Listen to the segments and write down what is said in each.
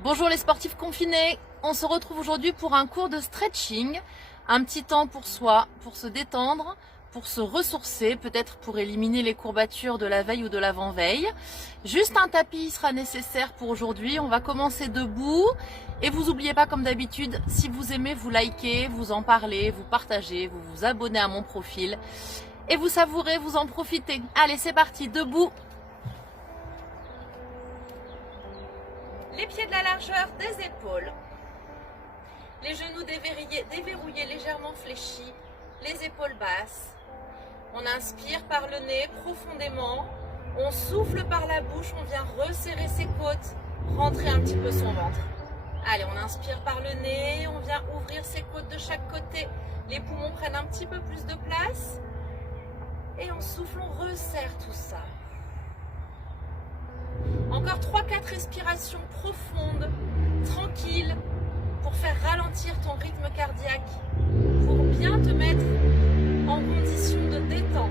Bonjour les sportifs confinés, on se retrouve aujourd'hui pour un cours de stretching, un petit temps pour soi, pour se détendre, pour se ressourcer, peut-être pour éliminer les courbatures de la veille ou de l'avant-veille. Juste un tapis sera nécessaire pour aujourd'hui, on va commencer debout et vous n'oubliez pas comme d'habitude, si vous aimez vous likez, vous en parlez, vous partagez, vous vous abonnez à mon profil et vous savourez, vous en profitez. Allez c'est parti, debout. Les pieds de la largeur des épaules. Les genoux déverrouillés légèrement fléchis, les épaules basses. On inspire par le nez profondément, on souffle par la bouche, on vient resserrer ses côtes, rentrer un petit peu son ventre. Allez, on inspire par le nez, on vient ouvrir ses côtes de chaque côté, les poumons prennent un petit peu plus de place. Et on souffle, on resserre tout ça. Encore 3-4 respirations profondes, tranquilles, pour faire ralentir ton rythme cardiaque, pour bien te mettre en condition de détente.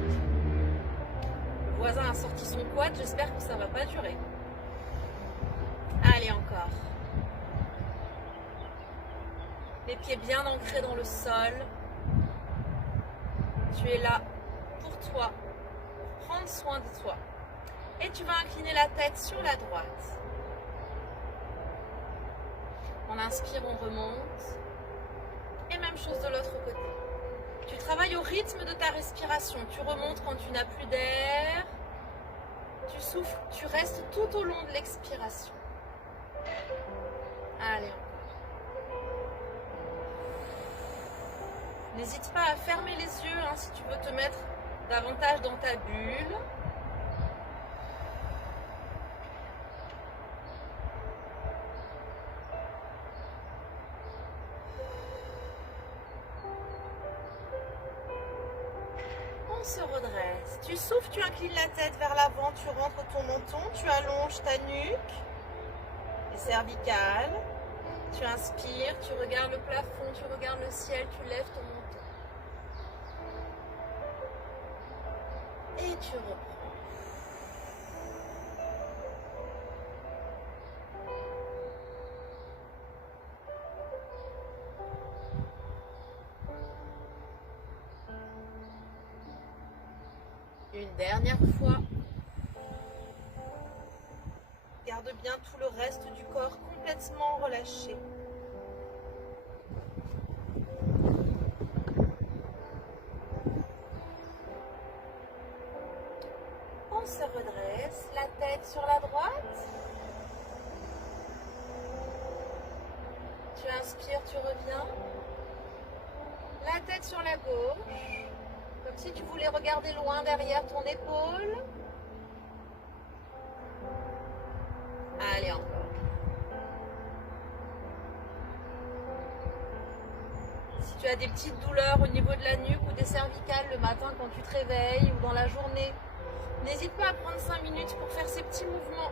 Le voisin a sorti son quad, j'espère que ça ne va pas durer. Allez, encore. Les pieds bien ancrés dans le sol. Tu es là pour toi, pour prendre soin de toi. Et tu vas incliner la tête sur la droite. On inspire, on remonte. Et même chose de l'autre côté. Tu travailles au rythme de ta respiration. Tu remontes quand tu n'as plus d'air. Tu souffles, tu restes tout au long de l'expiration. Allez, encore. N'hésite pas à fermer les yeux si tu veux te mettre davantage dans ta bulle. Se redresse, tu souffles, tu inclines la tête vers l'avant, tu rentres ton menton, tu allonges ta nuque, les cervicales, tu inspires, tu regardes le plafond, tu regardes le ciel, tu lèves ton menton. Et tu reprends. Une dernière fois. Garde bien tout le reste du corps complètement relâché. On se redresse, la tête sur la droite. Tu inspires, tu reviens. La tête sur la gauche. Comme si tu voulais regarder loin derrière ton épaule. Allez, encore. Si tu as des petites douleurs au niveau de la nuque ou des cervicales le matin quand tu te réveilles ou dans la journée, n'hésite pas à prendre 5 minutes pour faire ces petits mouvements.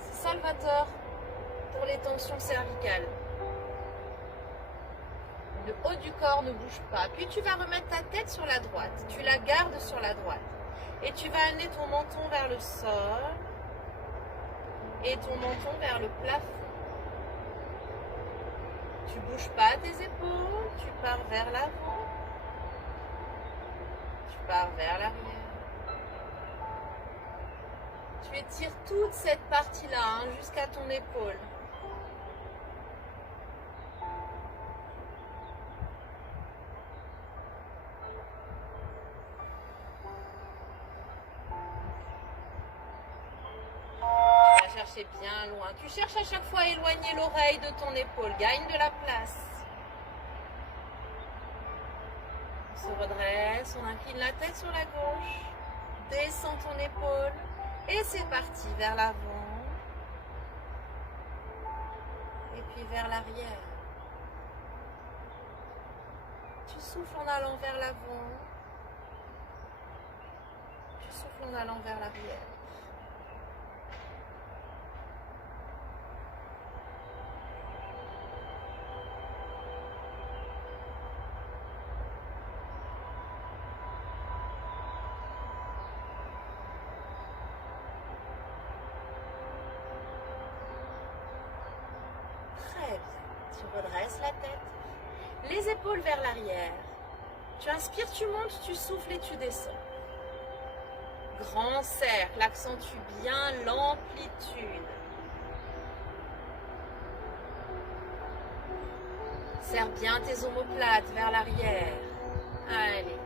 C'est salvateur pour les tensions cervicales. Le haut du corps ne bouge pas. Puis tu vas remettre ta tête sur la droite. Tu la gardes sur la droite. Et tu vas amener ton menton vers le sol. Et ton menton vers le plafond. Tu ne bouges pas tes épaules. Tu pars vers l'avant. Tu pars vers l'arrière. Tu étires toute cette partie-là jusqu'à ton épaule. Chercher bien loin. Tu cherches à chaque fois à éloigner l'oreille de ton épaule. Gagne de la place. On se redresse, on incline la tête sur la gauche. Descends ton épaule. Et c'est parti vers l'avant. Et puis vers l'arrière. Tu souffles en allant vers l'avant. Tu souffles en allant vers l'arrière. Tu redresses la tête. Les épaules vers l'arrière. Tu inspires, tu montes, tu souffles et tu descends. Grand cercle, accentue bien l'amplitude. Serre bien tes omoplates vers l'arrière. Allez.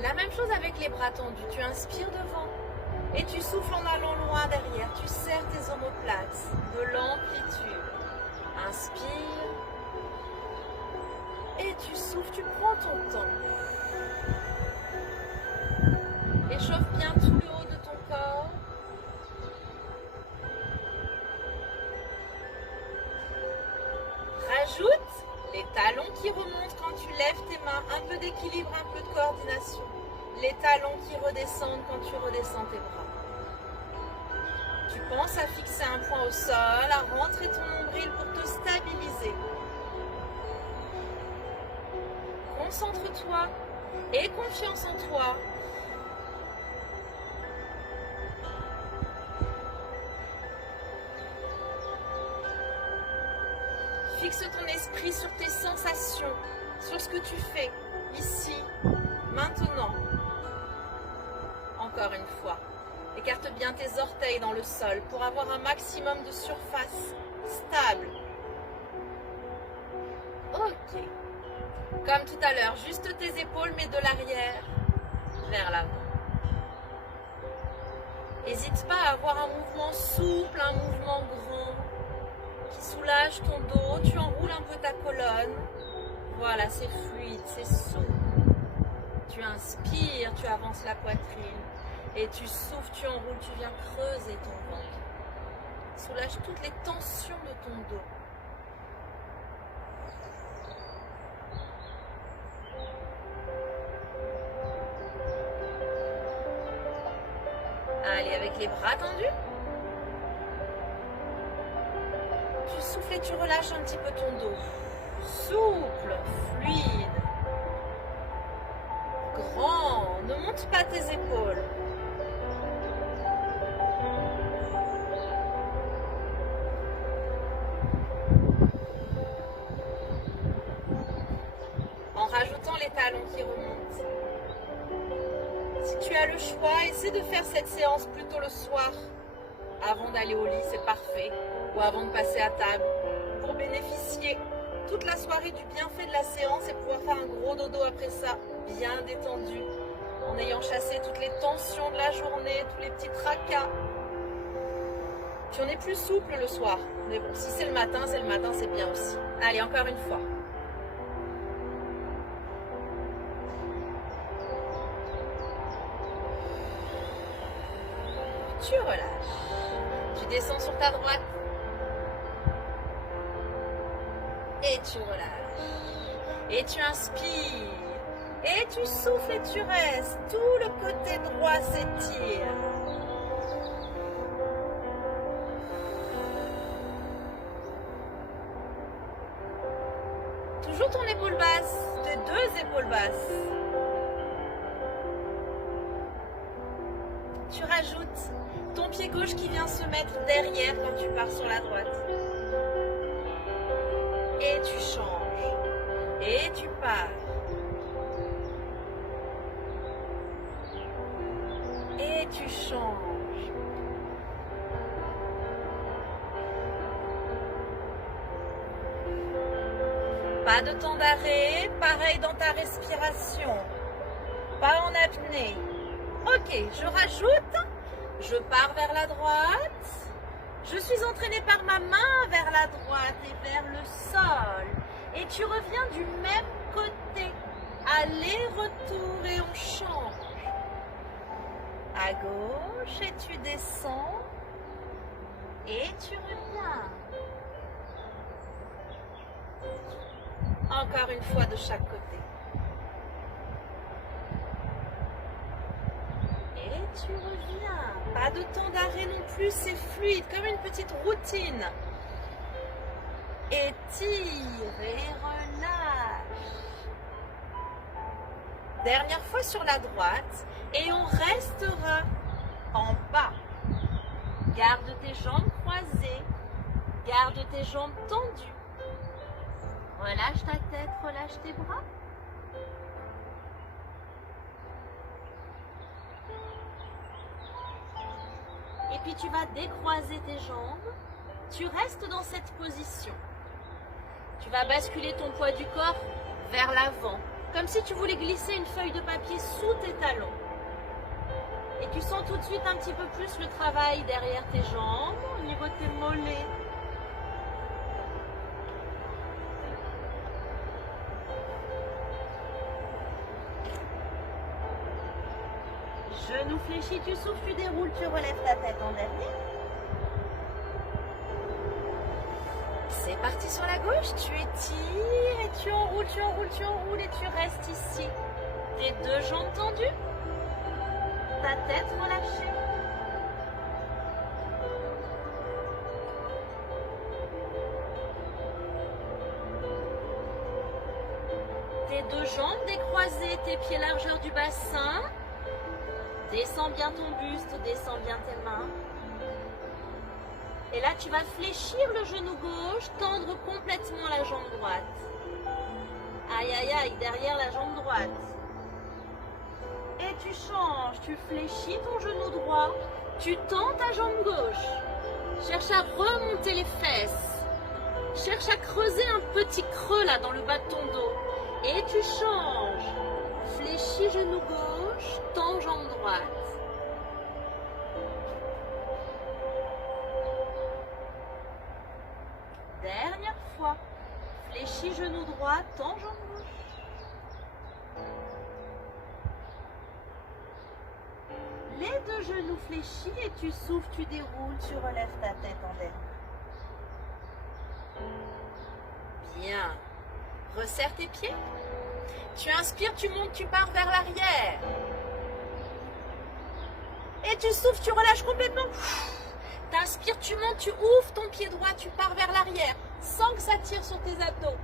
La même chose avec les bras tendus. Tu inspires devant et tu souffles en allant loin derrière. Tu serres tes omoplates de l'amplitude. Inspire et tu souffles. Tu prends ton temps. Échauffe bien tout le haut de ton corps. Rajoute les talons qui remontent quand tu lèves tes mains. Un peu d'équilibre, un peu de coordination. Les talons qui redescendent quand tu redescends tes bras. Tu penses à fixer un point au sol, à rentrer ton nombril pour te stabiliser. Concentre-toi et confiance en toi. Fixe ton esprit sur tes sensations, sur ce que tu fais, ici, maintenant. Encore une fois, écarte bien tes orteils dans le sol pour avoir un maximum de surface stable. Ok. Comme tout à l'heure, juste tes épaules, mais de l'arrière vers l'avant. N'hésite pas à avoir un mouvement souple, un mouvement grand, qui soulage ton dos. Tu enroules un peu ta colonne. Voilà, c'est fluide, c'est souple. Tu inspires, tu avances la poitrine. Et tu souffles, tu enroules, tu viens creuser ton ventre. Soulage toutes les tensions de ton dos. Allez, avec les bras tendus. Tu souffles et tu relâches un petit peu ton dos. Souple, fluide. Grand, ne monte pas tes épaules. En rajoutant les talons qui remontent. Si tu as le choix, essaie de faire cette séance plutôt le soir, avant d'aller au lit, c'est parfait, ou avant de passer à table, pour bénéficier toute la soirée du bienfait de la séance et pouvoir faire un gros dodo après ça, bien détendu, en ayant chassé toutes les tensions de la journée, tous les petits tracas. Puis on est plus souple le soir, mais bon, si c'est le matin, c'est bien aussi. Allez, encore une fois. Tu relâches. Tu descends sur ta droite. Et tu relâches. Et tu inspires. Et tu souffles et tu restes. Tout le côté droit s'étire. Toujours ton épaule basse. Tes deux épaules basses. Tu rajoutes ton pied gauche qui vient se mettre derrière quand tu pars sur la droite. Et tu changes. Et tu pars. Et tu changes. Pas de temps d'arrêt, pareil dans ta respiration. Pas en apnée. Ok, je rajoute. Je pars vers la droite. Je suis entraînée par ma main vers la droite et vers le sol. Et tu reviens du même côté. Aller-retour et on change. À gauche et tu descends. Et tu reviens. Encore une fois de chaque côté. Et tu reviens. Pas de temps d'arrêt non plus, c'est fluide, comme une petite routine. Étire et relâche. Dernière fois sur la droite et on restera en bas. Garde tes jambes croisées, garde tes jambes tendues. Relâche ta tête, relâche tes bras. Et puis tu vas décroiser tes jambes. Tu restes dans cette position. Tu vas basculer ton poids du corps vers l'avant, comme si tu voulais glisser une feuille de papier sous tes talons. Et tu sens tout de suite un petit peu plus le travail derrière tes jambes, au niveau de tes mollets. Genou fléchi, tu souffles, tu déroules, tu relèves ta tête en dernier. C'est parti sur la gauche, tu étires et tu enroules, tu enroules, tu enroules et tu restes ici. Tes deux jambes tendues, ta tête relâchée. Tes deux jambes décroisées, tes pieds largeur du bassin. Descends bien ton buste, descends bien tes mains. Et là, tu vas fléchir le genou gauche, tendre complètement la jambe droite. Aïe, aïe, aïe, derrière la jambe droite. Et tu changes, tu fléchis ton genou droit, tu tends ta jambe gauche. Cherche à remonter les fesses. Cherche à creuser un petit creux là dans le bas de ton dos. Et tu changes. Fléchis genou gauche, tends jambe droite. Dernière fois. Fléchis genou droit, tends jambe gauche. Les deux genoux fléchis et tu souffles, tu déroules, tu relèves ta tête en dernier. Bien. Resserre tes pieds. Tu inspires, tu montes, tu pars vers l'arrière. Et tu souffles, tu relâches complètement. T'inspires, tu montes, tu ouvres ton pied droit, tu pars vers l'arrière, sans que ça tire sur tes abdos.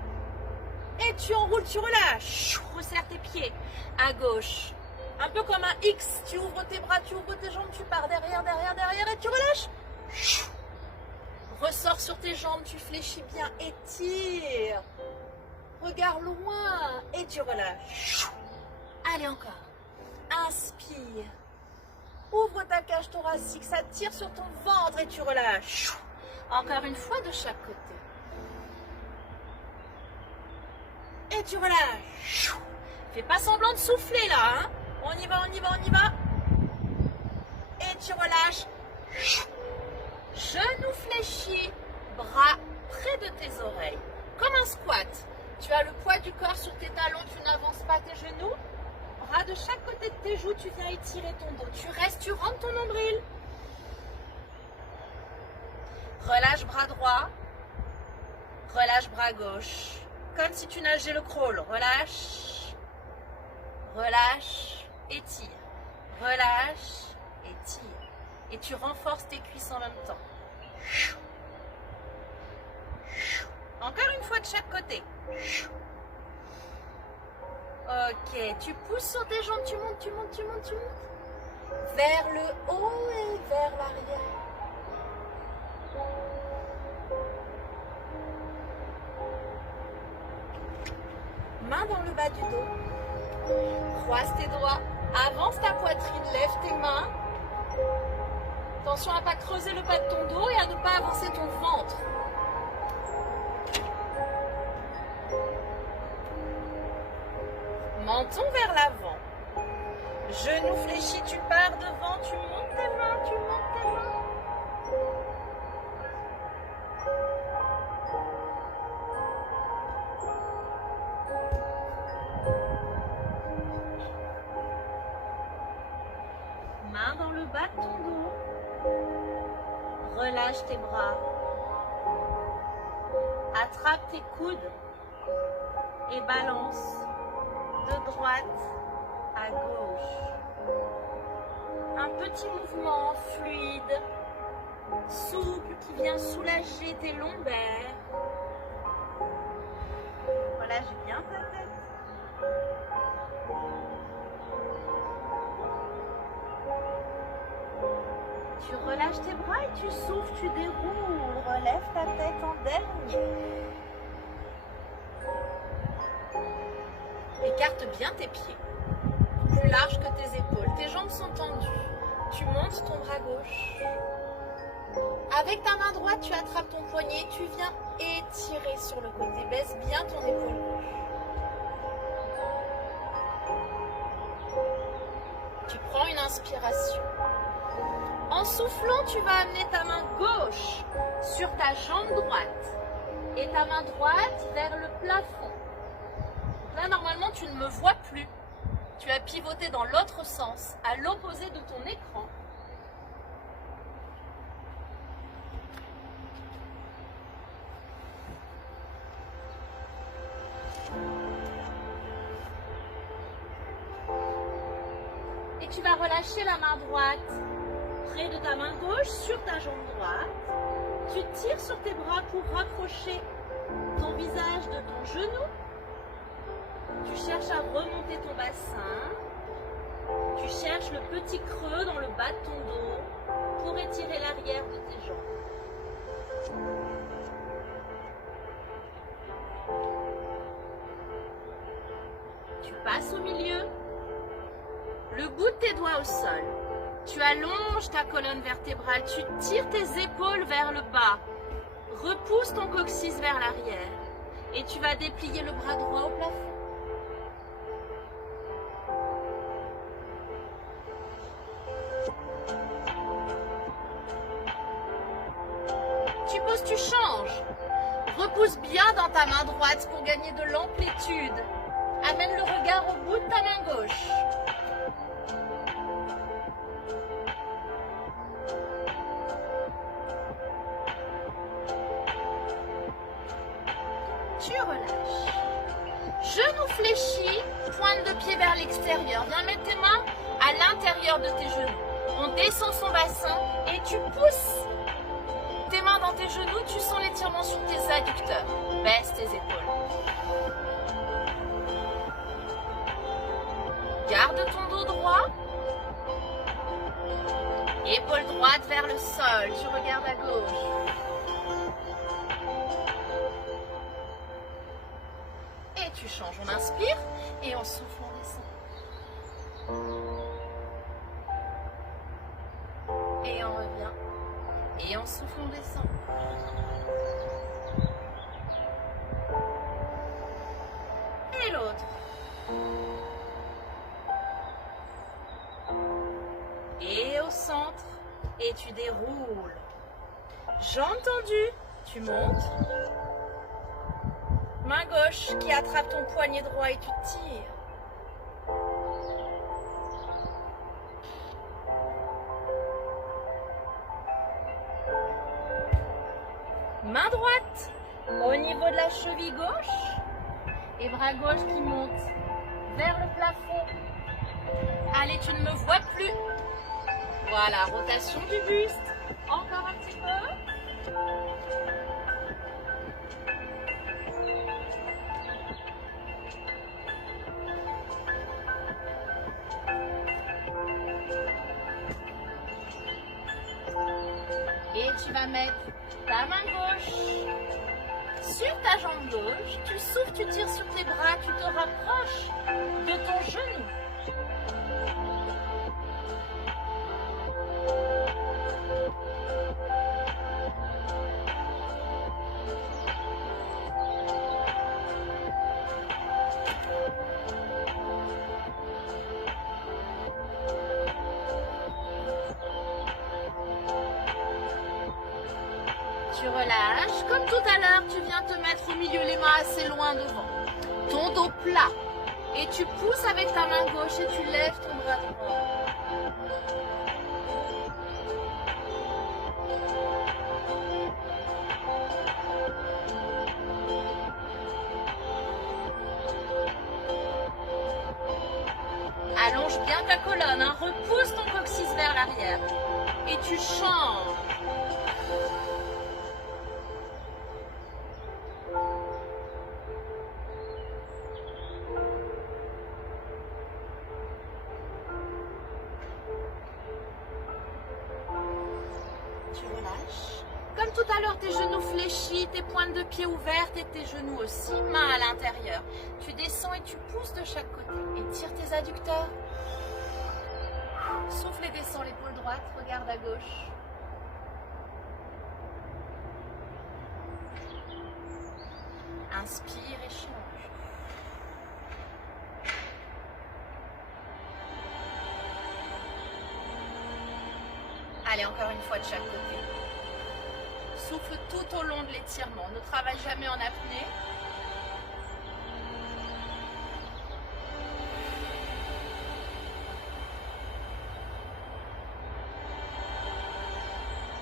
Et tu enroules, tu relâches. Resserre tes pieds. À gauche. Un peu comme un X. Tu ouvres tes bras, tu ouvres tes jambes, tu pars derrière, derrière, derrière et tu relâches. Ressors sur tes jambes, tu fléchis bien, étire. Regarde loin et tu relâches. Allez encore. Inspire. Ouvre ta cage thoracique, ça tire sur ton ventre et tu relâches. Encore une fois de chaque côté. Et tu relâches. Fais pas semblant de souffler là. Hein. On y va, on y va, on y va. Et tu relâches. Genoux fléchis, bras près de tes oreilles. Comme un squat. Tu as le poids du corps sur tes talons, tu n'avances pas tes genoux. Bras de chaque côté de tes joues, tu viens étirer ton dos. Tu restes, tu rentres ton nombril. Relâche bras droit. Relâche bras gauche. Comme si tu nageais le crawl. Relâche. Relâche. Étire. Relâche. Étire. Et tu renforces tes cuisses en même temps. Encore une fois de chaque côté. Ok, tu pousses sur tes jambes, tu montes, tu montes, tu montes, tu montes. Vers le haut et vers l'arrière. Main dans le bas du dos. Croise tes doigts, avance ta poitrine, lève tes mains. Attention à ne pas creuser le bas de ton dos et à ne pas avancer ton ventre. Menton vers l'avant. Genoux fléchis, tu pars devant, tu montes tes mains, tu montes tes mains. Main dans le bas de ton dos. Relâche tes bras. Attrape tes coudes et balance de droite à gauche. Un petit mouvement fluide, souple qui vient soulager tes lombaires. Relâche bien ta tête. relâches tes bras et tu souffles, tu déroules. Relève ta tête en dernier. Écarte bien tes pieds, plus large que tes épaules. Tes jambes sont tendues. Tu montes ton bras gauche. Avec ta main droite, tu attrapes ton poignet. Tu viens étirer sur le côté. Baisse bien ton épaule gauche. Tu prends une inspiration. En soufflant, tu vas amener ta main gauche sur ta jambe droite et ta main droite vers le plafond. Là, normalement, tu ne me vois plus. Tu as pivoté dans l'autre sens, à l'opposé de ton écran. Et tu vas relâcher la main droite près de ta main gauche sur ta jambe droite. Tu tires sur tes bras pour rapprocher ton visage de ton genou. Tu cherches à remonter ton bassin. Tu cherches le petit creux dans le bas de ton dos pour étirer l'arrière de tes jambes. Tu passes au milieu. Le bout de tes doigts au sol. Tu allonges ta colonne vertébrale. Tu tires tes épaules vers le bas. Repousse ton coccyx vers l'arrière. Et tu vas déplier le bras droit au plafond. Tu changes. Repousse bien dans ta main droite pour gagner de l'amplitude. Amène le regard au bout de ta main gauche. Tu relâches. Genoux fléchis, pointe de pied vers l'extérieur. Viens mettre tes mains à l'intérieur de tes genoux. On descend son bassin et tu pousses tes mains dans tes genoux, tu sens l'étirement sur tes adducteurs. Baisse tes épaules. Garde ton dos droit. Épaule droite vers le sol. Tu regardes à gauche. Et tu changes. On inspire et on souffle, on descend. Et on revient. Et on souffle, on descend. Et l'autre. Et au centre. Et tu déroules. Jambes tendues. Tu montes. Main gauche qui attrape ton poignet droit et tu tires. Main droite au niveau de la cheville gauche et bras gauche qui monte vers le plafond. Allez, tu ne me vois plus. Voilà, rotation du buste. Encore un petit peu. Et tu vas mettre ta main gauche sur ta jambe gauche. Tu souffles, tu tires sur tes bras, tu te rapproches de ton genou. Tu relâches. Comme tout à l'heure, tu viens te mettre au milieu, les mains assez loin devant. Ton dos plat. Et tu pousses avec ta main gauche et tu lèves ton bras droit. Allonge bien ta colonne, hein. Repousse ton coccyx vers l'arrière. Et tu changes. tu relâches. Comme tout à l'heure, tes genoux fléchis, tes pointes de pied ouvertes et tes genoux aussi, mains à l'intérieur. Tu descends et tu pousses de chaque côté. Étire tes adducteurs. Souffle et descends l'épaule droite, regarde à gauche. Inspire et change. Allez, encore une fois de chaque côté. Souffle tout au long de l'étirement. Ne travaille jamais en apnée.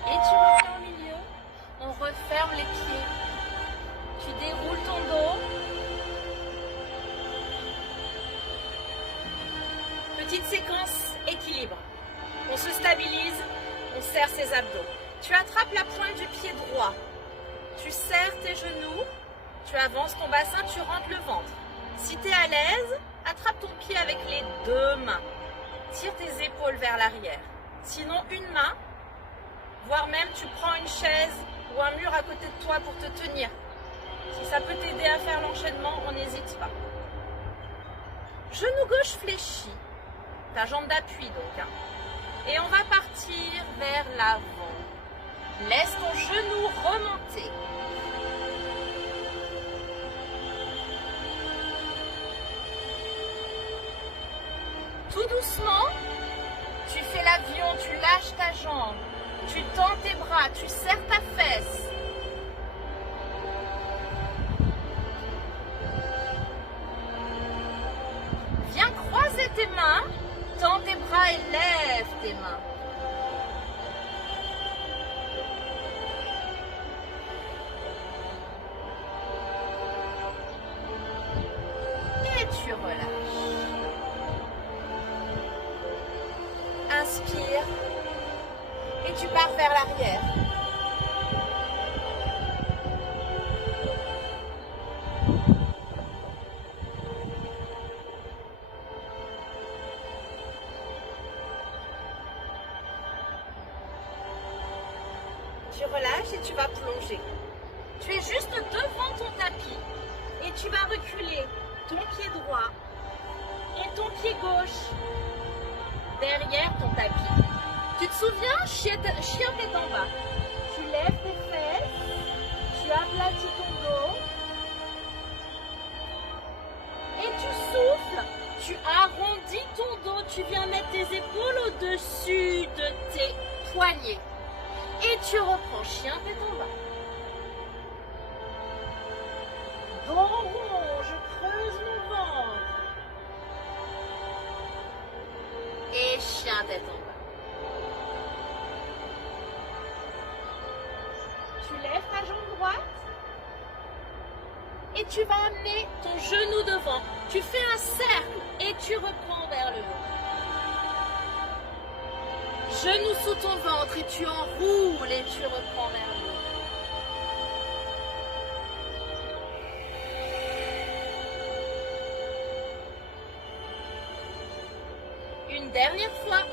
Et tu reviens au milieu. On referme les pieds. Tu déroules ton dos. Petite séquence équilibre. On se stabilise. On serre ses abdos. Tu attrapes la pointe du pied droit. Tu serres tes genoux. Tu avances ton bassin, tu rentres le ventre. Si tu es à l'aise, attrape ton pied avec les deux mains. Tire tes épaules vers l'arrière. Sinon, une main, voire même tu prends une chaise ou un mur à côté de toi pour te tenir. Si ça peut t'aider à faire l'enchaînement, on n'hésite pas. Genou gauche fléchi. Ta jambe d'appui donc. Hein. Et on va partir vers l'avant. Laisse ton genou remonter. Tout doucement, tu fais l'avion, tu lâches ta jambe, tu tends tes bras, tu serres ta fesse. Viens croiser tes mains, tends tes bras et lève tes mains. Et tu relâches. Inspire et tu pars vers l'arrière. Tu relâches et tu vas plonger. Tu es juste devant ton tapis et tu vas reculer ton pied droit et ton pied gauche derrière ton tapis. Tu te souviens, chien tête en bas. Tu lèves tes fesses, tu aplatis ton dos et tu souffles. Tu arrondis ton dos, tu viens mettre tes épaules au-dessus de tes poignets. Et tu reprends chien tête en bas. Dos rond, je creuse mon ventre. Et chien tête en bas. Tu lèves ta jambe droite. Et tu vas amener ton genou devant. Tu fais un cercle et tu reprends vers le haut. Genou sous ton ventre et tu enroules et tu reprends vers le haut. Une dernière fois.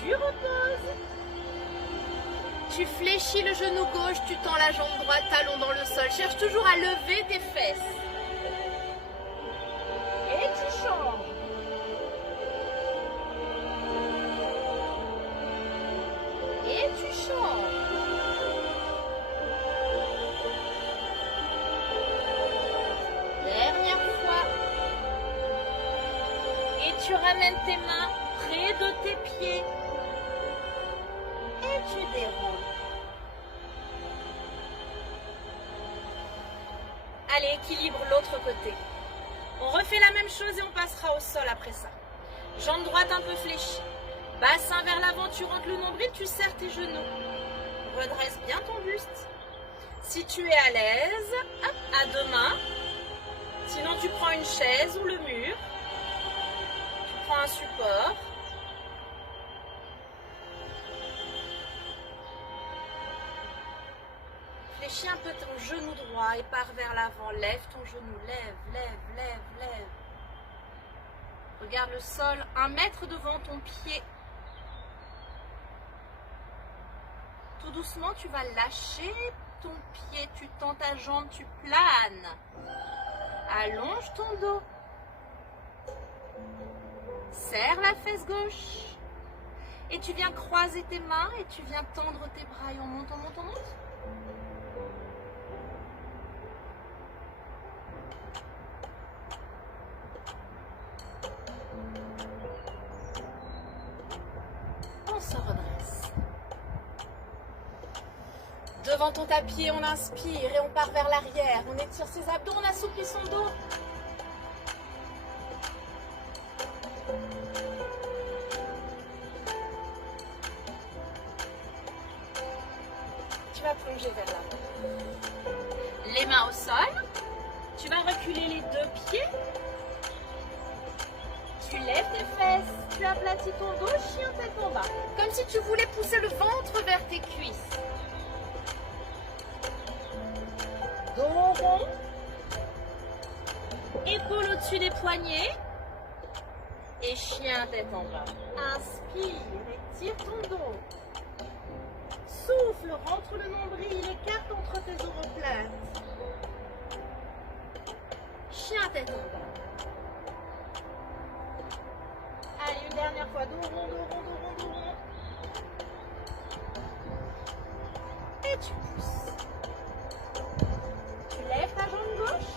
Tu reposes. Tu fléchis le genou gauche, tu tends la jambe droite, talon dans le sol. Cherche toujours à lever tes fesses. Et tu changes. Et tu changes. Dernière fois. Et tu ramènes tes mains près de tes pieds. Et tu déroules. Allez, équilibre l'autre côté. On refait la même chose et on passera au sol après ça. Jambe droite un peu fléchie. Bassin vers l'avant, tu rentres le nombril, tu serres tes genoux. Redresse bien ton buste. Si tu es à l'aise, hop, à deux mains. Sinon, tu prends une chaise ou le mur. Tu prends un support. Fléchis un peu ton genou droit et pars vers l'avant. Lève ton genou, lève, lève, lève, lève. Regarde le sol, 1 mètre devant ton pied. Tout doucement, tu vas lâcher ton pied, tu tends ta jambe, tu planes. Allonge ton dos. Serre la fesse gauche. Et tu viens croiser tes mains et tu viens tendre tes bras et on monte, on monte, on monte. On se redresse. Devant ton tapis, on inspire et on part vers l'arrière. On étire ses abdos, on assouplit son dos. Tu vas plonger vers l'avant. Les mains au sol. Tu vas reculer les 2 pieds. Tu lèves tes fesses. Tu aplatis ton dos, chien tête en bas. Comme si tu voulais pousser le ventre vers tes cuisses. Dos rond. Épaules au-dessus des poignets. Et chien tête en bas. Inspire, étire ton dos. Souffle, rentre le nombril, écarte entre tes omoplates. Chien tête en bas. Allez, une dernière fois. Dos rond, dos rond, dos rond, dos rond. Et tu pousses. Tu lèves ta jambe gauche.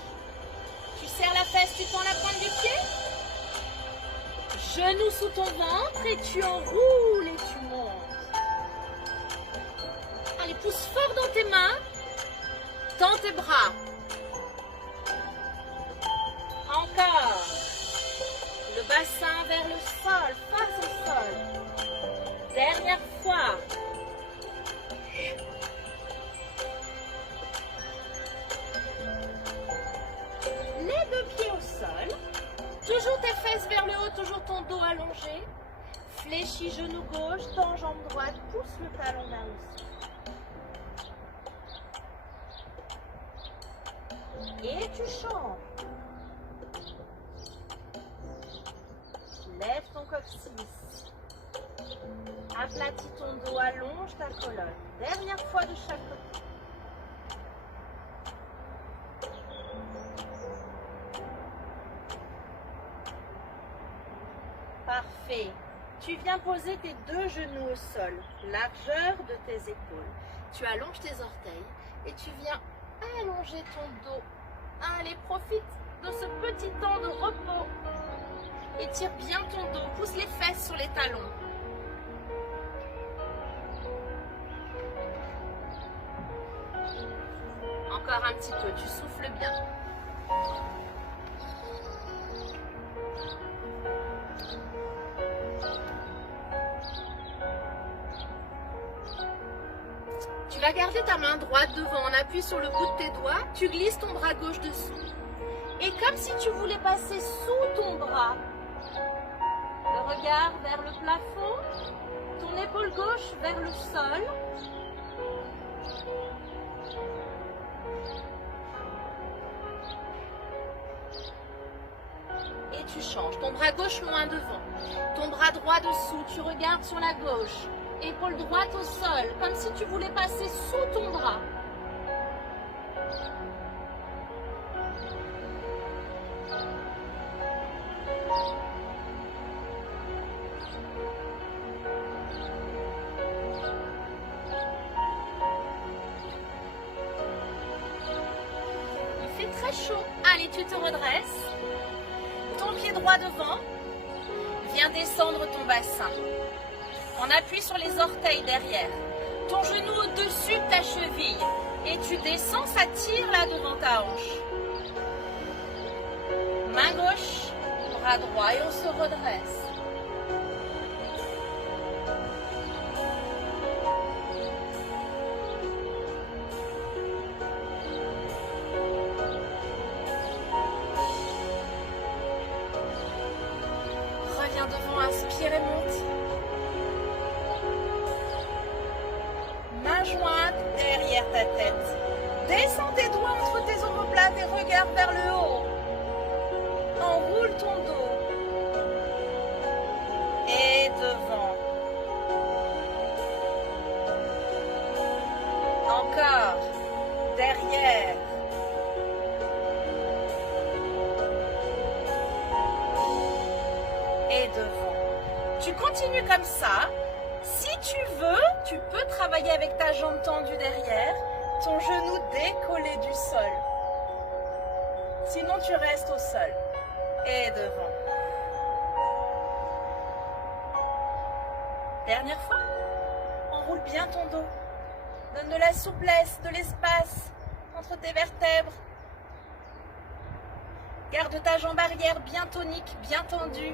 Tu serres la fesse, tu tends la pointe du pied. Genou sous ton ventre et tu enroules et tu montes. Allez, pousse fort dans tes mains. Tends tes bras. Encore. Le bassin vers le sol, face au sol. Dernière fois. Les 2 pieds au sol. Toujours tes fesses vers le haut, toujours ton dos allongé. Fléchis genou gauche, tends jambe droite, pousse le talon vers le sol. Et tu changes. Lève ton coccyx. Aplatis ton dos, allonge ta colonne. Dernière fois de chaque côté. Parfait. Tu viens poser tes 2 genoux au sol, largeur de tes épaules. Tu allonges tes orteils et tu viens allonger ton dos. Allez, profite de ce petit temps de repos. Étire bien ton dos, pousse les fesses sur les talons. Encore un petit peu, tu souffles bien. Tu vas garder ta main droite devant, on appuie sur le bout de tes doigts, tu glisses ton bras gauche dessous. Et comme si tu voulais passer sous ton bras, le regard vers le plafond, ton épaule gauche vers le sol. Et tu changes, ton bras gauche loin devant, ton bras droit dessous, tu regardes sur la gauche. Épaule droite au sol, comme si tu voulais passer sous ton bras. Il fait très chaud. Allez, tu te redresses. Ton pied droit devant. Viens descendre ton bassin. On appuie sur les orteils derrière. Ton genou au-dessus de ta cheville. Et tu descends, ça tire là devant ta hanche. Main gauche, bras droit et on se redresse. Reviens devant, inspire et monte. Main jointe derrière ta tête. Descends tes doigts entre tes omoplates et regarde vers le haut. Enroule ton dos. derrière. Et devant. Tu continues comme ça. Si tu veux, tu peux travailler avec ta jambe tendue derrière, ton genou décollé du sol. Sinon, tu restes au sol. Et devant. Dernière fois. Enroule bien ton dos. Donne de la souplesse, de l'espace entre tes vertèbres. Garde ta jambe arrière bien tonique, bien tendue.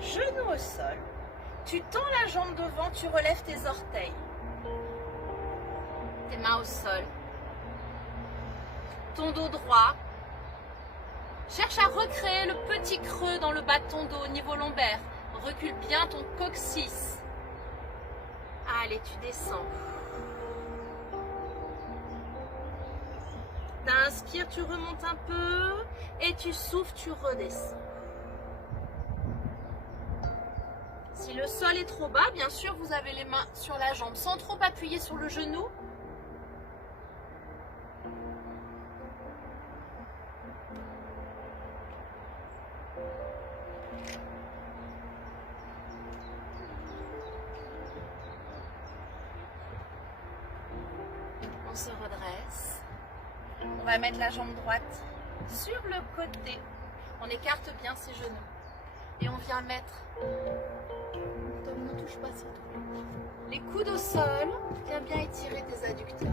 Genou au sol. Tu tends la jambe devant, tu relèves tes orteils. Tes mains au sol. Ton dos droit. Cherche à recréer le petit creux dans le bas de ton dos au niveau lombaire. Recule bien ton coccyx. Allez, tu descends. T'inspires, tu remontes un peu et tu souffles, tu redescends. Si le sol est trop bas, bien sûr, vous avez les mains sur la jambe sans trop appuyer sur le genou. On se redresse. On va mettre la jambe droite sur le côté. On écarte bien ses genoux. Et on vient mettre... Ne touche pas s'il te plaît. Les coudes au sol. Viens bien étirer tes adducteurs.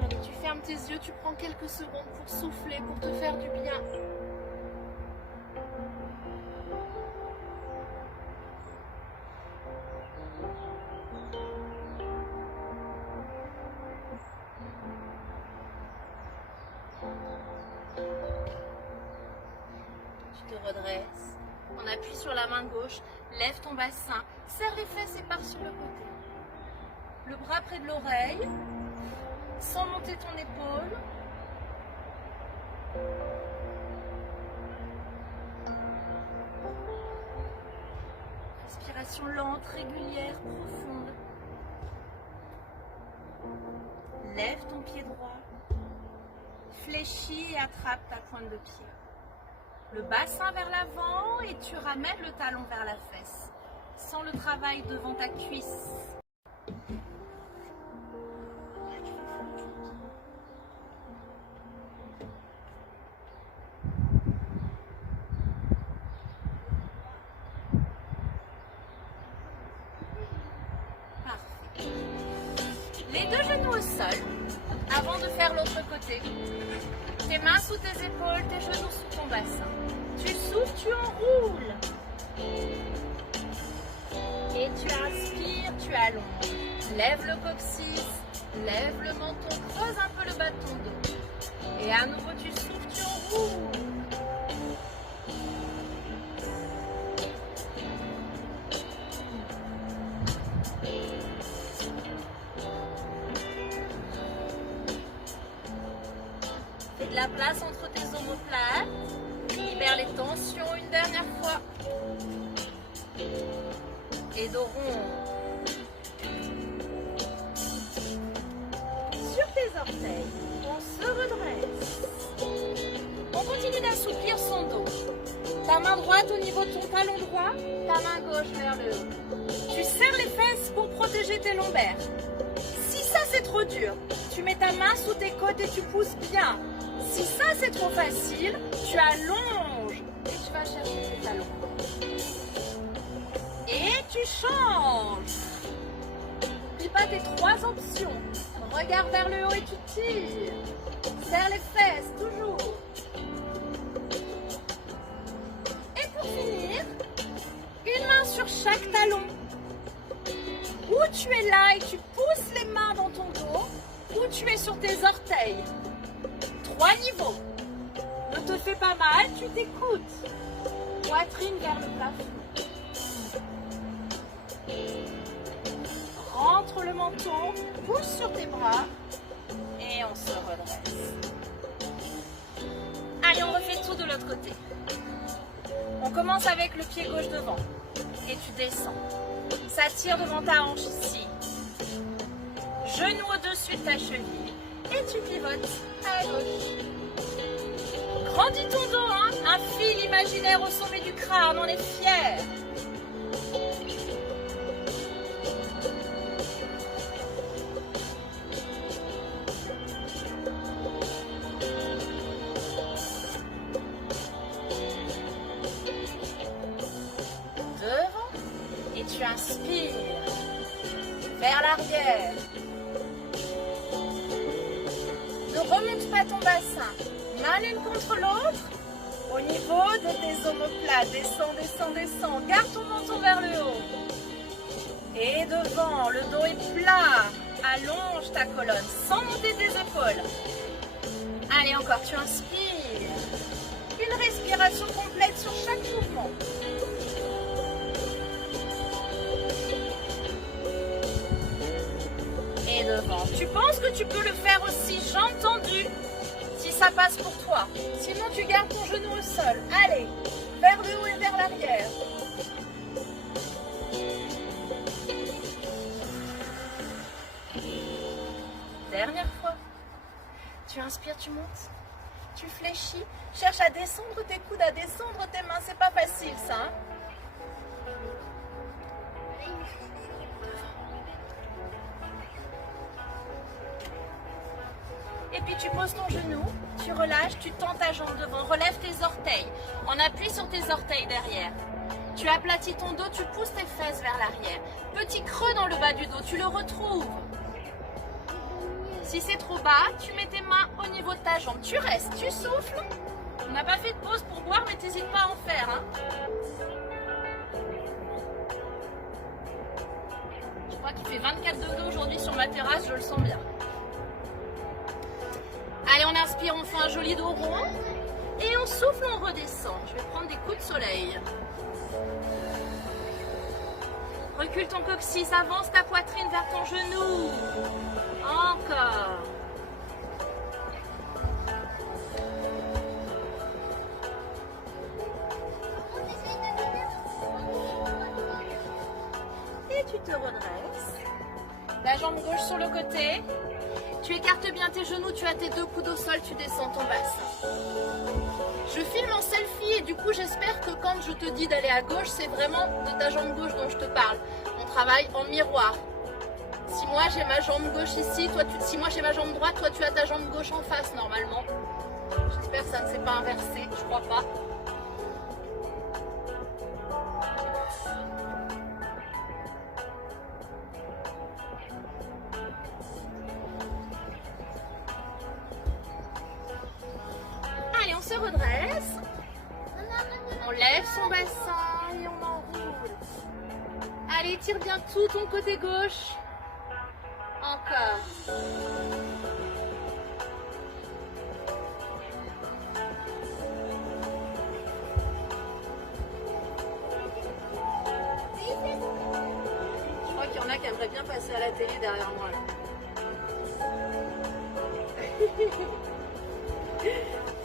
Allez, tu fermes tes yeux. Tu prends quelques secondes pour souffler, pour te faire du bien. Tu te redresses, on appuie sur la main gauche, lève ton bassin, serre les fesses et pars sur le côté. Le bras près de l'oreille, sans monter ton épaule. Respiration lente, régulière, profonde. Lève ton pied droit, fléchis et attrape ta pointe de pied. Le bassin vers l'avant et tu ramènes le talon vers la fesse. Sens le travail devant ta cuisse. Parfait. Les deux genoux au sol avant de faire l'autre côté. Tes mains sous tes épaules, tes genoux sous ton bassin. Tu souffles, tu enroules. Et tu inspires, tu allonges. Lève le coccyx, lève le menton, creuse un peu le bas de ton dos. Et à nouveau, tu souffles, tu enroules. Fais de la place entre tes omoplates. Libère les tensions une dernière fois. Et dos rond. Sur tes orteils, on se redresse. On continue d'assouplir son dos. Ta main droite au niveau de ton talon droit, ta main gauche vers le haut. Tu serres les fesses pour protéger tes lombaires. Si ça c'est trop dur, tu mets ta main sous tes côtes et tu pousses bien. Si ça c'est trop facile, tu allonges et tu vas chercher tes talons. Et tu changes. N'oublie pas tes trois options. Regarde vers le haut et tu tires. Serre les fesses, toujours. Et pour finir, une main sur chaque talon. Ou tu es là et tu pousses les mains dans ton dos, ou tu es sur tes orteils. 3 niveaux. Ne te fais pas mal, tu t'écoutes. Poitrine vers le plafond. Rentre le menton, pousse sur tes bras et on se redresse. Allez, on refait tout de l'autre côté. On commence avec le pied gauche devant et tu descends. Ça tire devant ta hanche ici. Genou au-dessus de ta cheville et tu pivotes à gauche. Grandis ton dos, hein? Un fil imaginaire au sommet du crâne, on est fiers. Devant et tu inspires vers l'arrière. Ne remonte pas ton bassin. Main l'une contre l'autre, au niveau de tes omoplates. Descends, descends, descends. Garde ton menton vers le haut. Et devant, le dos est plat. Allonge ta colonne sans monter tes épaules. Allez, encore, tu inspires. Une respiration complète sur chaque mouvement. Et devant. Tu penses que tu peux le faire aussi, jambes tendues? Ça passe pour toi. Sinon, tu gardes ton genou au sol. Allez, vers le haut et vers l'arrière. Dernière fois. Tu inspires, tu montes. Tu fléchis. Cherche à descendre tes coudes, à descendre tes mains. C'est pas facile, ça. Hein? Et puis tu poses ton genou, tu relâches, tu tends ta jambe devant, relève tes orteils. On appuie sur tes orteils derrière. Tu aplatis ton dos, tu pousses tes fesses vers l'arrière. Petit creux dans le bas du dos, tu le retrouves. Si c'est trop bas, tu mets tes mains au niveau de ta jambe. Tu restes, tu souffles. On n'a pas fait de pause pour boire, mais t'hésites pas à en faire. Hein. Je crois qu'il fait 24 degrés aujourd'hui sur ma terrasse, je le sens bien. Allez, on inspire, on fait un joli dos rond. Et on souffle, on redescend. Je vais prendre des coups de soleil. Recule ton coccyx, avance ta poitrine vers ton genou. Encore. Et tu te redresses. La jambe gauche sur le côté. Tu écartes bien tes genoux, tu as tes deux coudes au sol, tu descends ton bassin. Je filme en selfie et du coup j'espère que quand je te dis d'aller à gauche, c'est vraiment de ta jambe gauche dont je te parle. On travaille en miroir. Si moi j'ai ma jambe gauche ici, si moi j'ai ma jambe droite, toi tu as ta jambe gauche en face normalement. J'espère que ça ne s'est pas inversé, je crois pas. On se redresse, on lève son bassin et on enroule. Allez, tire bien tout ton côté gauche. Encore. Je crois qu'il y en a qui aimeraient bien passer à la télé derrière moi là.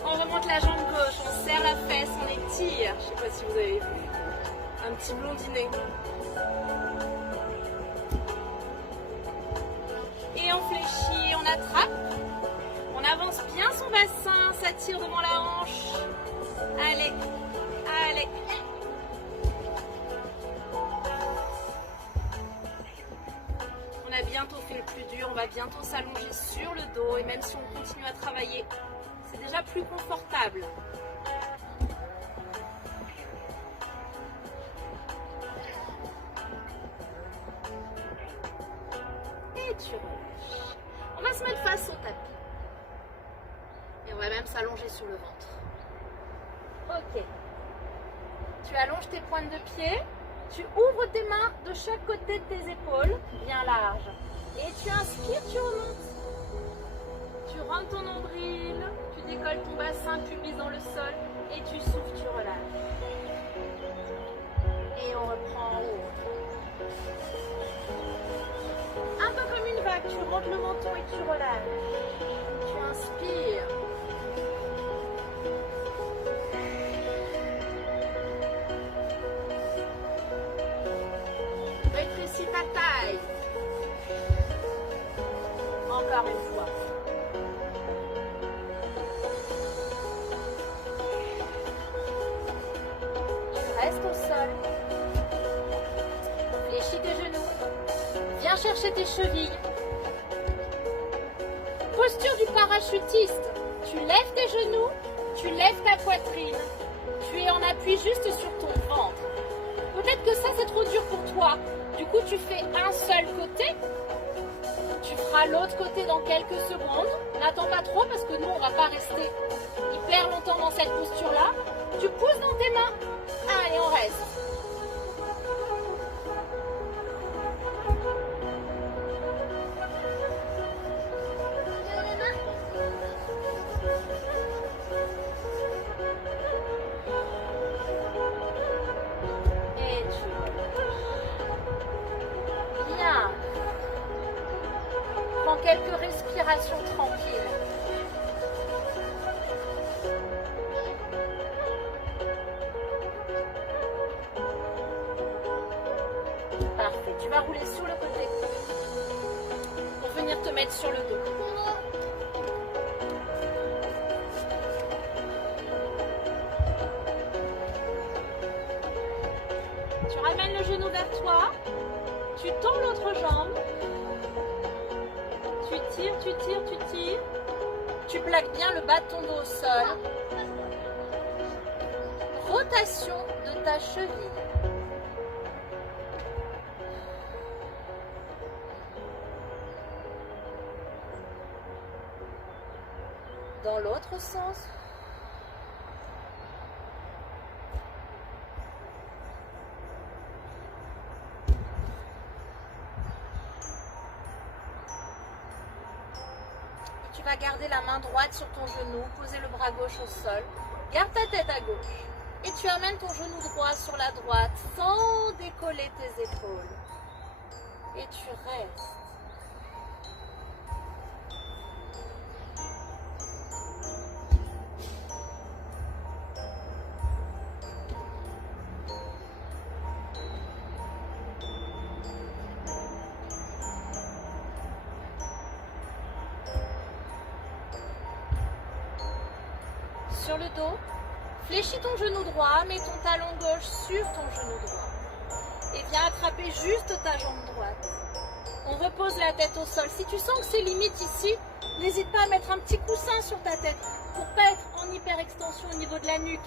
On remonte la jambe gauche, on serre la fesse, on étire. Je ne sais pas si vous avez vu. Un petit blondinet. Et on fléchit, on attrape. On avance bien son bassin, ça tire devant la hanche. Allez, allez. On a bientôt fait le plus dur, on va bientôt s'allonger sur le dos. Et même si on continue à travailler, c'est déjà plus confortable. Et tu relâches. On va se mettre face au tapis. Et on va même s'allonger sur le ventre. Ok. Tu allonges tes pointes de pied. Tu ouvres tes mains de chaque côté de tes épaules, bien large. Et tu inspires, tu remontes. Tu rentres ton nombril, tu décolles ton bassin, pubis dans le sol et tu souffles, tu relâches. Et on reprend en haut. Un peu comme une vague, tu rentres le menton et tu relâches. Tu inspires. sol. Fléchis tes genoux. Viens chercher tes chevilles. Posture du parachutiste. Tu lèves tes genoux, tu lèves ta poitrine. Tu es en appui juste sur ton ventre. Peut-être que ça c'est trop dur pour toi. Du coup tu fais un seul côté. Tu feras l'autre côté dans quelques secondes. N'attends pas trop parce que nous on va pas rester hyper longtemps dans cette posture là. Tu pousses dans tes mains. Allez, on reste. Quelques respirations tranquilles. Parfait. Tu vas rouler sur le côté pour venir te mettre sur le dos. Tu ramènes le genou vers toi. Tu tends l'autre jambe. Tu tires, tu tires, tu tires. Tu plaques bien le bas de ton dos au sol. Rotation de ta cheville. Dans l'autre sens. Tu vas garder la main droite sur ton genou, poser le bras gauche au sol. Garde ta tête à gauche. Et tu amènes ton genou droit sur la droite sans décoller tes épaules. Et tu restes. Sur le dos, fléchis ton genou droit, mets ton talon gauche sur ton genou droit. Et viens attraper juste ta jambe droite. On repose la tête au sol. Si tu sens que c'est limite ici, n'hésite pas à mettre un petit coussin sur ta tête pour ne pas être en hyper extension au niveau de la nuque.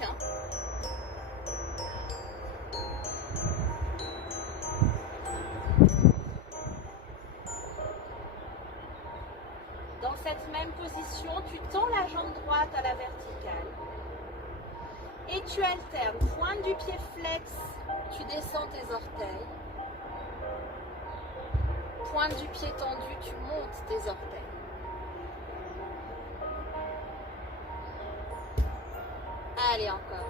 Dans cette même position, tu tends la jambe droite à la verticale. Et tu alternes. Pointe du pied flex, tu descends tes orteils. Pointe du pied tendu, tu montes tes orteils. Allez, encore.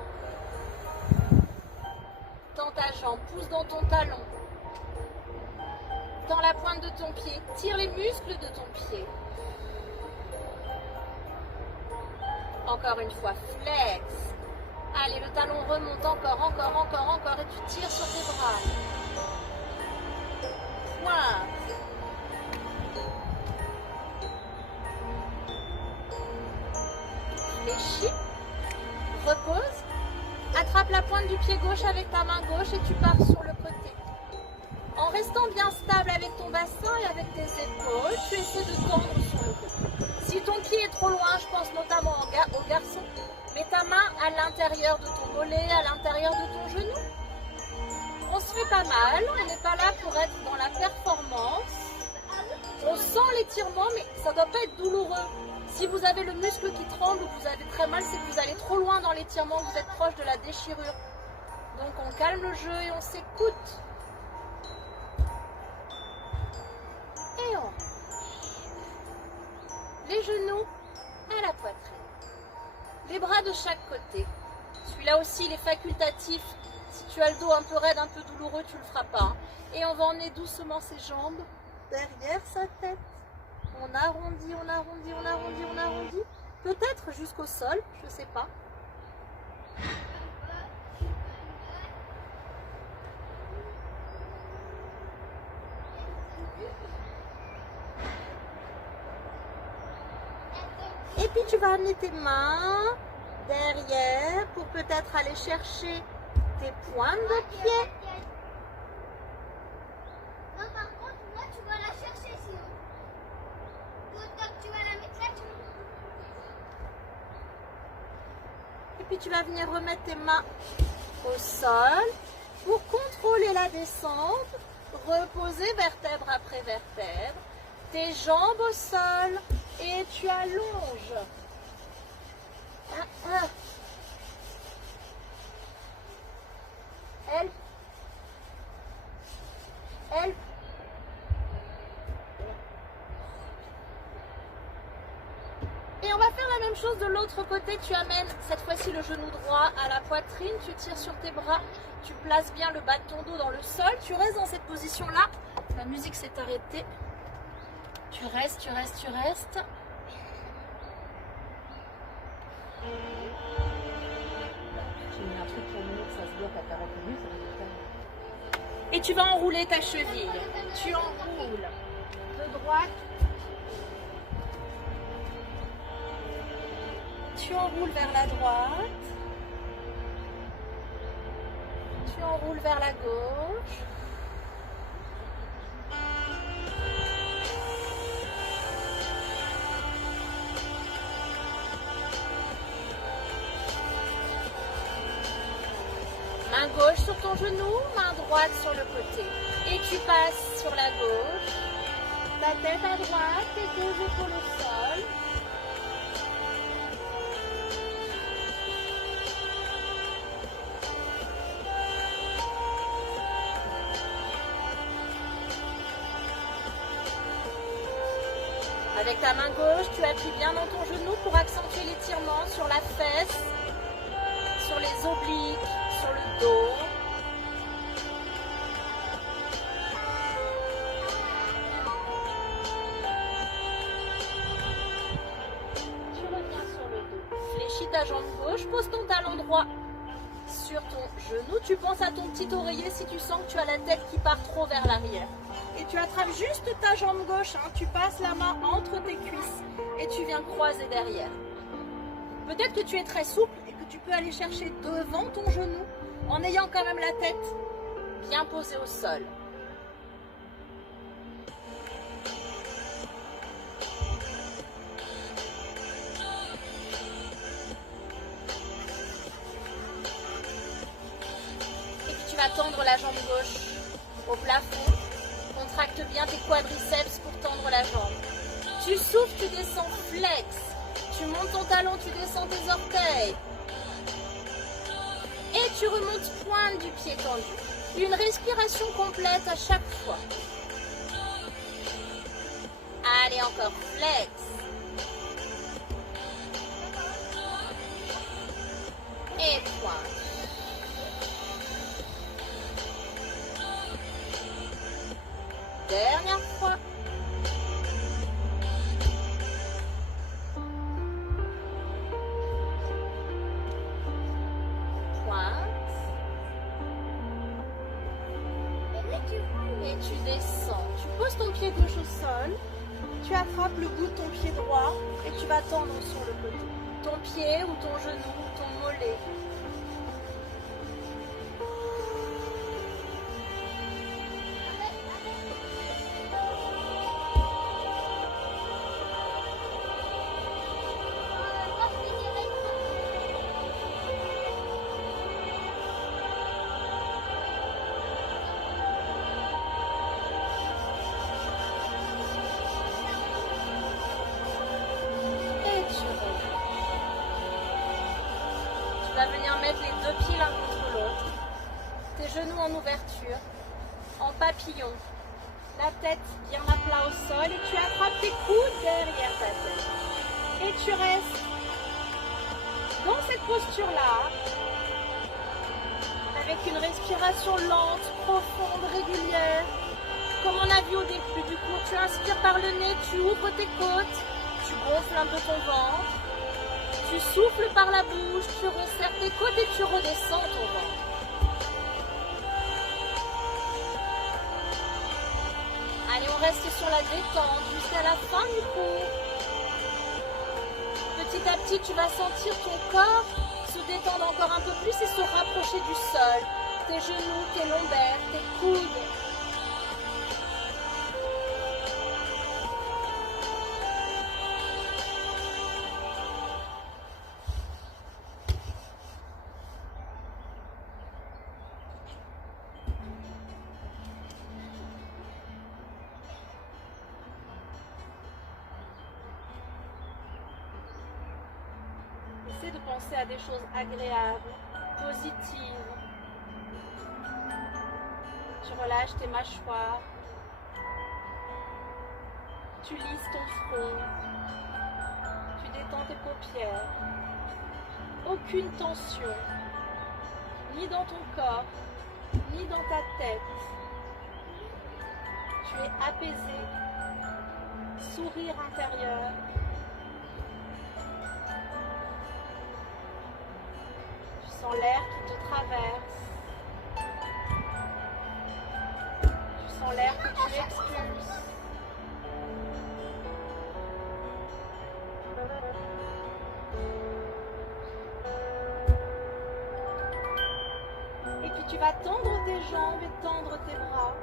Tends ta jambe, pousse dans ton talon. Tends la pointe de ton pied, tire les muscles de ton pied. Encore une fois, flex. Allez, le talon remonte encore, encore, et tu tires sur tes bras. Pointe. Fléchis. Repose. Attrape la pointe du pied gauche avec ta main gauche et tu pars sur le côté. En restant bien stable avec ton bassin et avec tes épaules, tu essaies de tendre sur le côté. Si ton pied est trop loin, je pense notamment au garçon, mets ta main à l'intérieur de ton mollet, à l'intérieur de ton genou. On se fait pas mal, on n'est pas là pour être dans la performance. On sent l'étirement, mais ça ne doit pas être douloureux. Si vous avez le muscle qui tremble ou que vous avez très mal, c'est que vous allez trop loin dans l'étirement, vous êtes proche de la déchirure. Donc on calme le jeu et on s'écoute. Et on les genoux à la poitrine. Les bras de chaque côté. Celui-là aussi, il est facultatif. Si tu as le dos un peu raide, un peu douloureux, tu ne le feras pas. Et on va emmener doucement ses jambes derrière sa tête. On arrondit, on arrondit, on arrondit, on arrondit. Peut-être jusqu'au sol, je ne sais pas. Et puis tu vas amener tes mains derrière pour peut-être aller chercher tes pointes de pied. Non, par contre, moi, tu vas la chercher sinon. Donc, tu vas la mettre là, Et puis tu vas venir remettre tes mains au sol pour contrôler la descente. Reposer vertèbre après vertèbre. Tes jambes au sol et tu allonges. Elle. Et on va faire la même chose de l'autre côté. Tu amènes cette fois-ci le genou droit à la poitrine. Tu tires sur tes bras. Tu places bien le bas de ton dos dans le sol. Tu restes dans cette position-là. La musique s'est arrêtée. Tu restes. Tu mets un truc pour nous, ça se bloque à 40 minutes. Et tu vas enrouler ta cheville. Tu enroules de droite. Tu enroules vers la droite. Tu enroules vers la gauche. Main gauche sur ton genou, main droite sur le côté. Et tu passes sur la gauche. Ta tête à droite, tes deux épaules au sol. Avec ta main gauche, tu appuies bien dans ton genou pour accentuer l'étirement sur la fesse, sur les obliques, sur le dos. Tu reviens sur le dos. Fléchis ta jambe gauche, pose ton talon droit sur ton genou. Tu penses à ton petit oreiller si tu sens que tu as la tête qui part trop vers l'arrière. Et tu attrapes juste ta jambe gauche, hein. Tu passes la main entre tes cuisses et tu viens croiser derrière. Peut-être que tu es très souple et que tu peux aller chercher devant ton genou en ayant quand même la tête bien posée au sol. Et puis tu vas tendre la jambe gauche au plafond. Contracte bien tes quadriceps pour tendre la jambe. Tu souffles, tu descends, flex. Tu montes ton talon, tu descends tes orteils. Et tu remontes pointe du pied tendu. Une respiration complète à chaque fois. Allez, encore flex. Et pointe. Dernière fois. Pointe. Et tu descends. Tu poses ton pied gauche au sol. Tu attrapes le bout de ton pied droit et tu vas tendre sur le côté. Ton pied ou ton genou ou ton mollet. Tu vas venir mettre les deux pieds l'un contre l'autre, tes genoux en ouverture, en papillon, la tête bien à plat au sol et tu attrapes tes coudes derrière ta tête. Et tu restes dans cette posture-là, avec une respiration lente, profonde, régulière. Comme on a vu au début du cours, tu inspires par le nez, tu ouvres tes côtes, tu gonfles un peu ton ventre. Tu souffles par la bouche, tu resserres tes côtes et tu redescends ton ventre. Allez, on reste sur la détente jusqu'à la fin du cours. Petit à petit, tu vas sentir ton corps se détendre encore un peu plus et se rapprocher du sol. Tes genoux, tes lombaires, tes coudes. Essaie de penser à des choses agréables, positives. Tu relâches tes mâchoires. Tu lisses ton front. Tu détends tes paupières. Aucune tension, ni dans ton corps, ni dans ta tête. Tu es apaisé. Sourire intérieur. Tu sens l'air qui te traverse. Tu sens l'air que tu expulses. Et puis tu vas tendre tes jambes et tendre tes bras.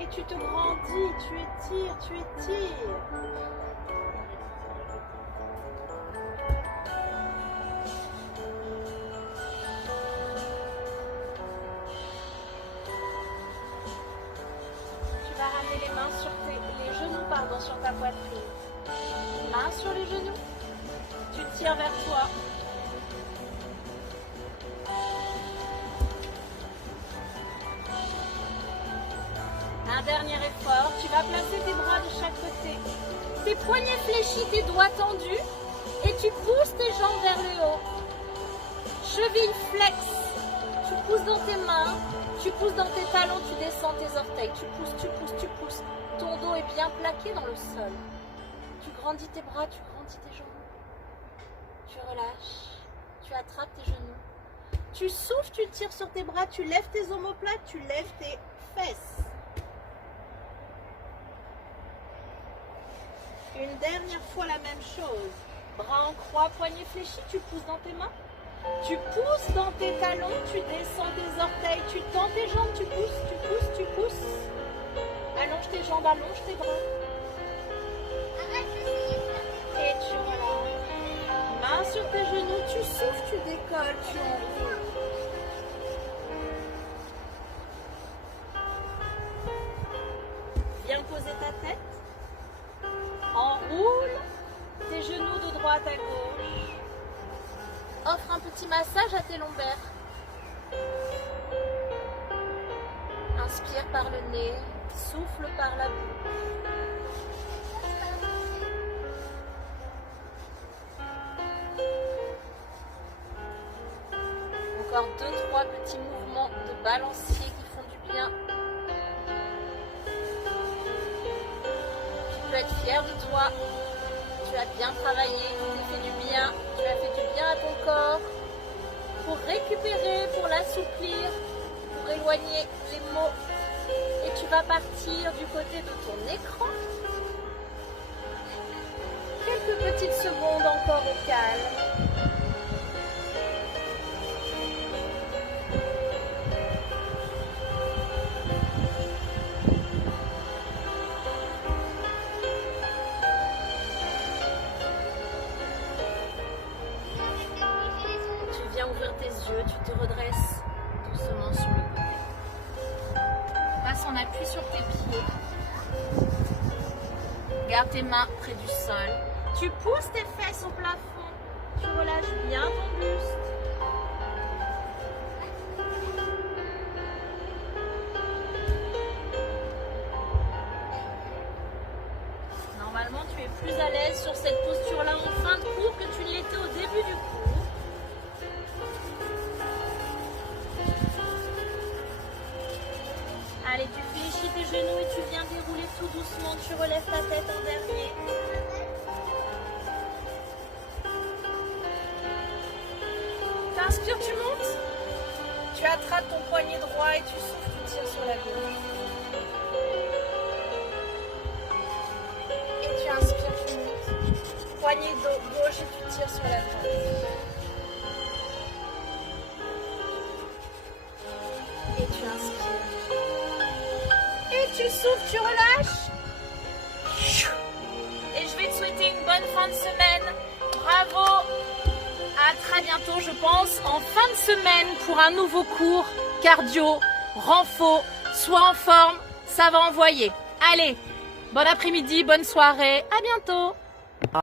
Et tu te grandis, tu étires, tu étires. Tu vas ramener les mains sur les genoux, sur ta poitrine. Mains sur les genoux. Tu tires vers toi. Un dernier effort, tu vas placer tes bras de chaque côté. Tes poignets fléchis, tes doigts tendus. Et tu pousses tes jambes vers le haut. Cheville flex. Tu pousses dans tes mains. Tu pousses dans tes talons, tu descends tes orteils. Tu pousses, tu pousses, tu pousses. Ton dos est bien plaqué dans le sol. Tu grandis tes bras, tu grandis tes jambes. Tu relâches. Tu attrapes tes genoux. Tu souffles, tu tires sur tes bras. Tu lèves tes omoplates, tu lèves tes fesses. Une dernière fois la même chose. Bras en croix, poignets fléchis, tu pousses dans tes mains. Tu pousses dans tes talons, tu descends tes orteils, tu tends tes jambes, tu pousses, tu pousses, tu pousses. Allonge tes jambes, allonge tes bras. Et tu relâches. Main sur tes genoux, tu souffles, tu décolles, tu enroules. Viens poser ta tête. Enroule tes genoux de droite à gauche. Offre un petit massage à tes lombaires. Inspire par le nez, souffle par la bouche. Encore 2-3 petits mouvements de balancier qui font du bien. Tu peux être fier de toi. Tu as bien travaillé, tu t'es fait du bien, tu as fait du bien à ton corps pour récupérer, pour l'assouplir, pour éloigner les maux. Et tu vas partir du côté de ton écran. Quelques petites secondes encore au calme. Ouvrir tes yeux, tu te redresses doucement sur le côté. Passe en appui sur tes pieds. Garde tes mains près du sol. Tu pousses tes fesses au plafond. Tu relâches bien ton buste. Normalement, tu es plus à l'aise sur cette posture-là en fin de cours que tu ne l'étais au début du cours. Allez, tu fléchis tes genoux et tu viens dérouler tout doucement. Tu relèves ta tête en dernier. T'inspires, tu montes. Tu attrapes ton poignet droit et tu souffles, tu tires sur la gauche. Et tu inspires, tu montes. Poignet gauche et tu tires sur la droite. souffles, tu relâches. Et je vais te souhaiter une bonne fin de semaine. Bravo. À très bientôt, je pense, en fin de semaine pour un nouveau cours cardio, renfo. Sois en forme, ça va envoyer. Allez, bon après-midi, bonne soirée, à bientôt.